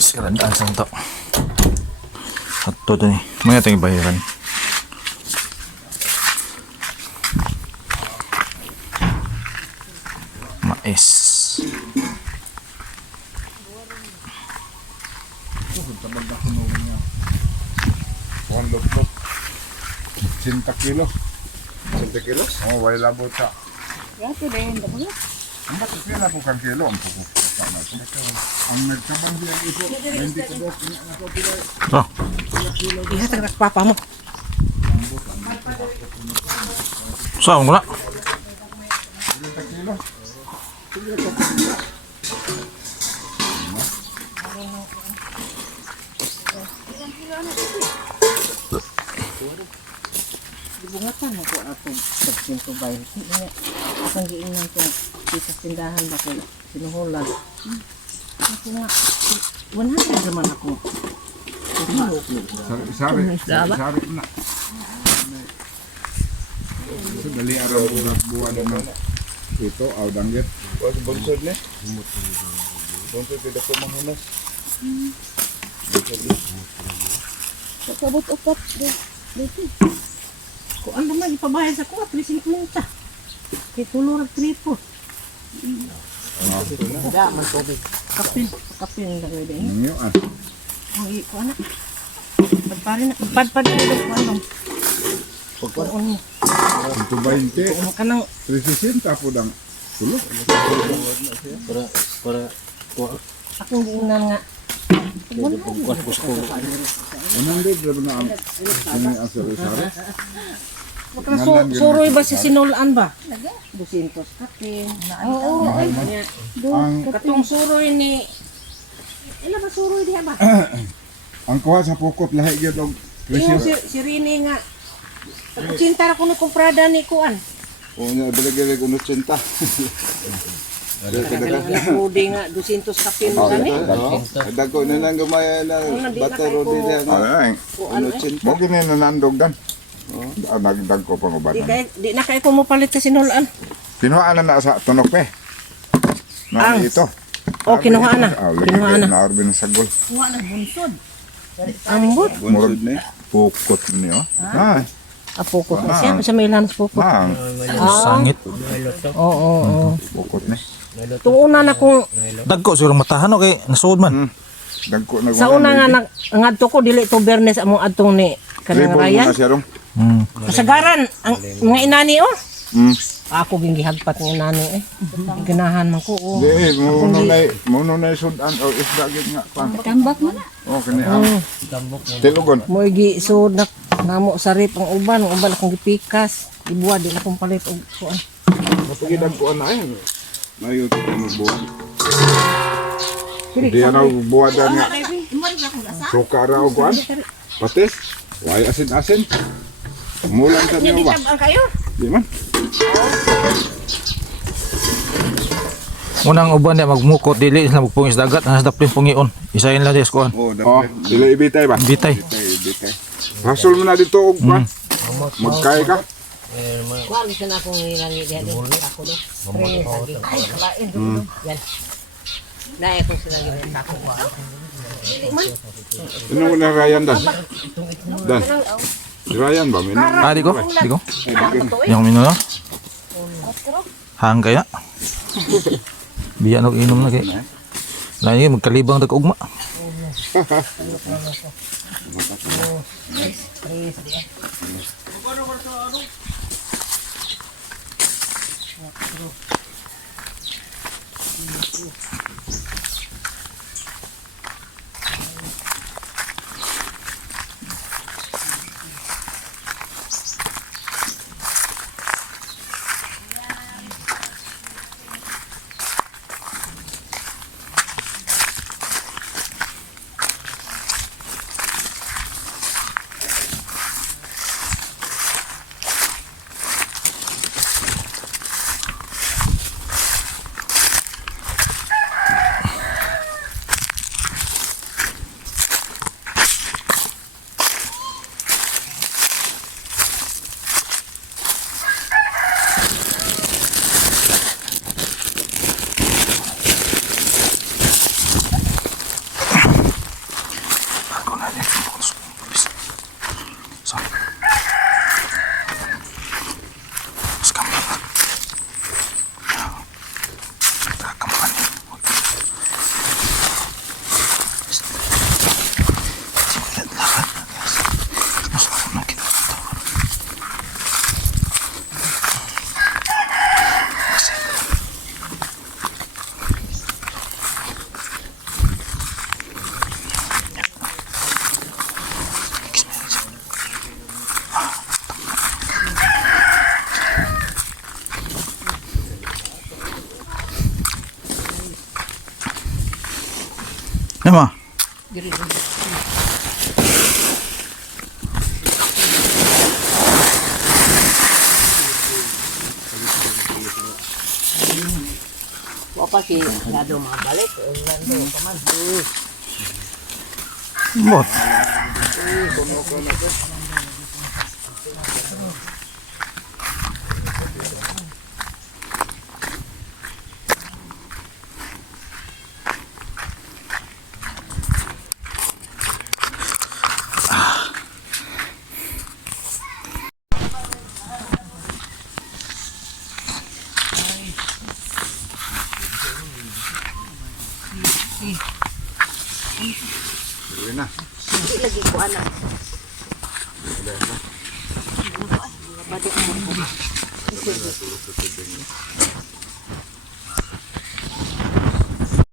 Sikarandaan sa ito. At ito ni. Mga itong ibahiran. Mais. One look. 50 kilo. 50 kilos? Oh, way labot sa. Yato din, damo. Ang bakit na po kang kilo ang puko. Ang nagkabang diyan ito, 20 kilos. Oh. Ihatag na papa mo. Saan mo na? 20 kilo. Bungatan ako atong pagsinto bayan. Asang giingnan ko sa tindahan ba ko sinuhulan. Ako nga 100 naman ako. Sari na. So, dali araw ko nagbuwan naman. Ito, danggit. Wag bonsod ni. Bonsod kada ko mahunas. Sabot upat dito. Kung ano naman ipabayad sa kuha, 350. Kaya tulurag 3 po. Hindi, man tubig. Kapil na gawin din. Nangyo ah. Ang ko anak. Padpad ko ko ano. Pagpaon mo. Ito 20. Ano ka nang 360 po dang tulo. Para akong giingnan nga. Unang din na ang sari-sari. Suroy ba si sinulaan ba? 200 kapin. Oo, ay. Katong suroy ni ila ba suroy diha ba? Ang kuha sa pukot lahi gyud og Yung presyo. si Rini nga. Cinta ra ko ni kumprada ni kuan. O nya dili ko 80. Pudi nga 200 kapin mo gani. Dagko na nang gamay na bato rodi na. Ay, mo gini nanandog dan. Nagdag ko pang uban. Di na kay ko mo palit sa sinulaan. Kinuha na sa tunok pe. Na ito. O kinuha na. Kinuha na. Na arbin sa gol. Kuha na bunsod. Ambot. Murag pukot niyo. Ay, Apukot na siya. Sa may lanas pukot. mang Sangit. Oo. pukot ni. Tung una na kung Dagko siguro matahan o kay nasuod man. Dagko na. sa una nga ngadto ko dili to Bernes among adtong ni kanang Ryan. Kasagaran ang mga inani oh. Ako ging gihagpat ng inani Ganahan man ko oh. Di, muno na sudan o isda gid nga pa. Tambak mo na. O kani ang tilugon. Mo igi sud na namo sarip ang uban akong gipikas. Ibuwa di na kong palit og kuan. Mapagidag ko na ay. Mayo ko mo buwan. Di na buwadan nga. Suka ra og kuan. Patis. Way asin-asin. Mulan sa niyo ba? Ang kayo. Di man. Unang uban niya magmukot dili na magpungis dagat na sa daplin pungion. Isayin lang des kuan. Oh, dili ibitay ba? Bitay. Ibitay. Hasul mo na dito og kuan. Magkay ka. Kuan sa na akong nilangi diha ako do. Ay kalain do. Yan. Nae ko sila gid ako. Ano na Ryan dan? Dan. Si Ryan ba? Ah, di ko. Ito Yung mino no? Hang kaya. Biya og inom na kay. Lagi magkalibang dag ugma. Yan mo. O pa si Lado mabalik. Lado paman. Bot. Tuloy na. Hindi lagi ko anak. Batik mo.